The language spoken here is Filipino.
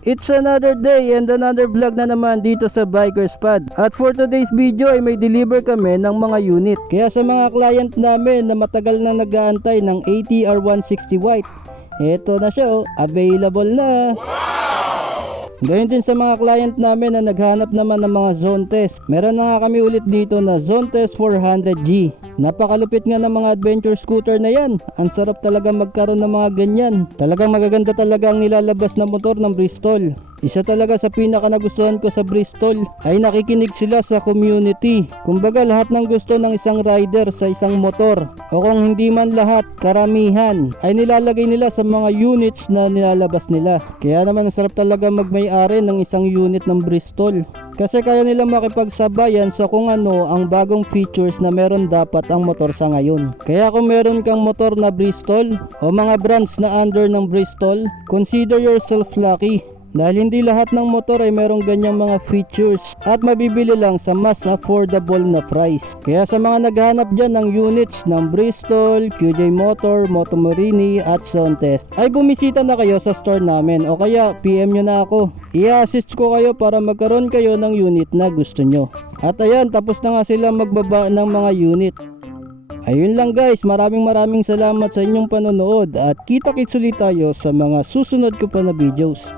It's another day and another vlog na naman dito sa Bikers Pad. At for today's video ay may deliver kami ng mga unit. Kaya sa mga client namin na matagal na nag-aantay ng ATR 160 white, eto na siya, available na. Gayun din sa mga client namin na naghanap naman ng mga zone test. Meron na nga kami ulit dito na zone test 400G. Napakalupit nga ng mga adventure scooter na yan. Ang sarap talaga magkaroon ng mga ganyan. Talagang magaganda talaga ang nilalabas na motor ng Bristol. Isa talaga sa pinaka nagustuhan ko sa Bristol ay nakikinig sila sa community. Kumbaga lahat ng gusto ng isang rider sa isang motor, o kung hindi man lahat, karamihan ay nilalagay nila sa mga units na nilalabas nila. Kaya naman ang sarap talaga magmay-ari ng isang unit ng Bristol. Kasi kaya nila makipagsabayan sa kung ano ang bagong features na meron dapat ang motor sa ngayon. Kaya kung meron kang motor na Bristol o mga brands na under ng Bristol, consider yourself lucky. Dahil hindi lahat ng motor ay merong ganyang mga features at mabibili lang sa mas affordable na price. Kaya sa mga naghahanap dyan ng units ng Bristol, QJ Motor, Motomorini at Zone Test, ay bumisita na kayo sa store namin o kaya PM nyo na ako. I-assist ko kayo para magkaroon kayo ng unit na gusto nyo. At ayan, tapos na nga sila magbaba ng mga unit. Ayun lang guys, maraming salamat sa inyong panonood at kita-kits ulit tayo sa mga susunod ko pa na videos.